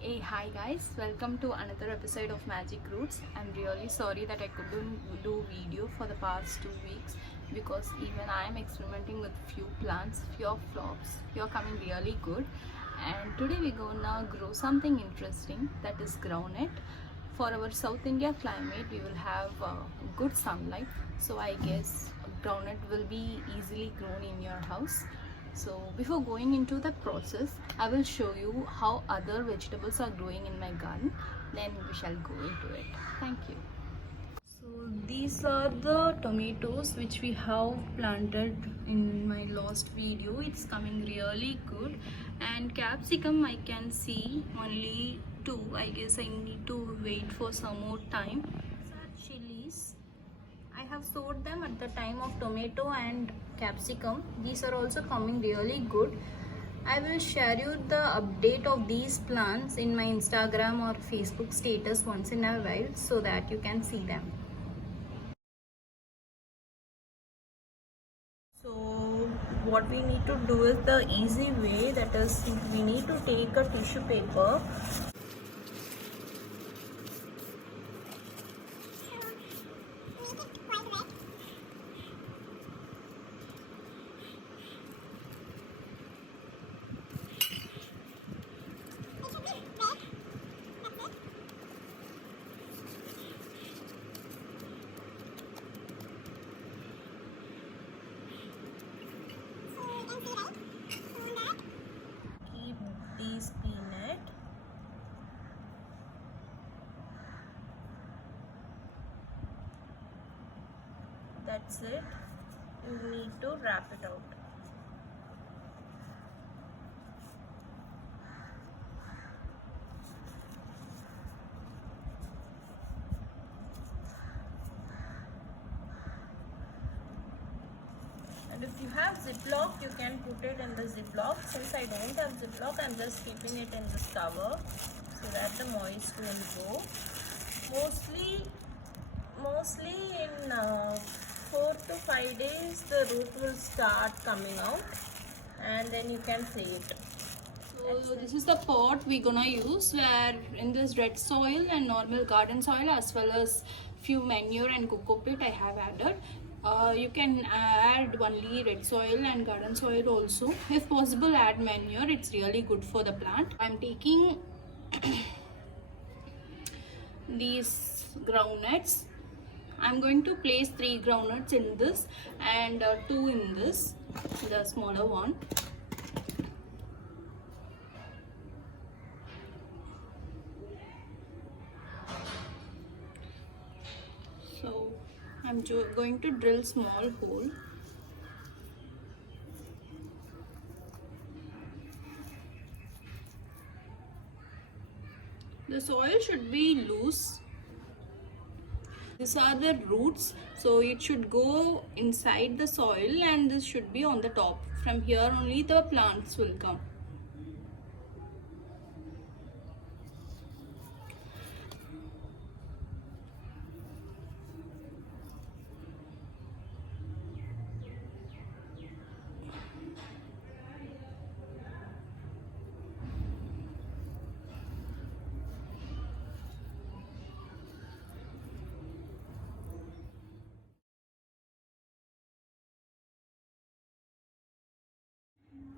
Hey, hi guys, welcome to another episode of Magic Roots. I'm really sorry that I couldn't do video for the past 2 weeks because even I am experimenting with few plants, few flops, few are coming really good. And today we're gonna grow something interesting, that is groundnut. For our South India climate, we will have good sunlight, so I guess groundnut will be easily grown in your house. So before going into the process, I will show you how other vegetables are growing in my garden. Then we shall go into it. Thank you. So these are the tomatoes which we have planted in my last video. It's coming really good. And capsicum I can see only two. I guess I need to wait for some more time. These are chilies. I have sowed them at the time of tomato and capsicum. These are also coming really good. I will share you the update of these plants in my Instagram or Facebook status once in a while so that you can see them. So what we need to do is the easy way, that is we need to take a tissue paper. Keep these peanut. That's it. You need to wrap it out. And if you have Ziploc, you can put it in the Ziploc. Since I don't have Ziploc, I'm just keeping it in this cover so that the moist will go. Mostly in 4 to 5 days, the root will start coming out, and then you can see it. So this is the pot we're gonna use, where in this red soil and normal garden soil as well as few manure and coco peat I have added. You can add only red soil and garden soil also. If possible, add manure, it's really good for the plant. I'm taking these groundnuts. I'm going to place 3 groundnuts in this and 2 in this, the smaller one. So I'm going to drill small hole. The soil should be loose. These are the roots, so it should go inside the soil and this should be on the top. From here only the plants will come.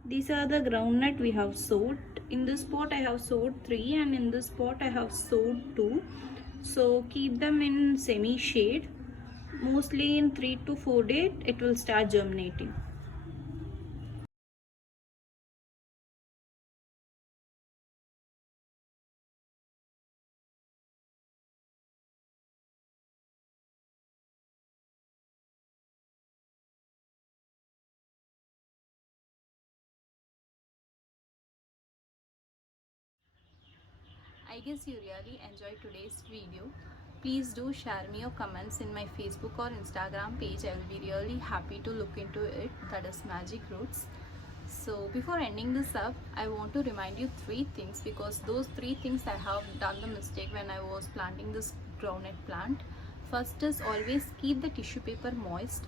These are the groundnut we have sowed. In this pot I have sowed 3 and in this pot I have sowed 2. So keep them in semi shade. Mostly in 3 to 4 days it will start germinating. I guess you really enjoyed today's video. Please do share me your comments in my Facebook or Instagram page. I will be really happy to look into it. That is Magic Roots. So before ending this up, I want to remind you 3 things, because those 3 things I have done the mistake when I was planting this groundnut plant. First is always keep the tissue paper moist,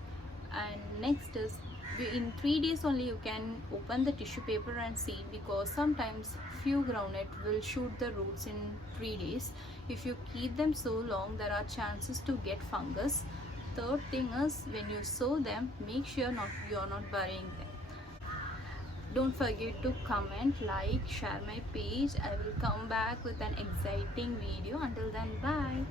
and next is In 3 days only you can open the tissue paper and see, because sometimes few groundnut will shoot the roots in 3 days. If you keep them so long, there are chances to get fungus. Third thing is, when you sow them, make sure you're not burying them. Don't forget to comment, like, share my page. I will come back with an exciting video. Until then, bye.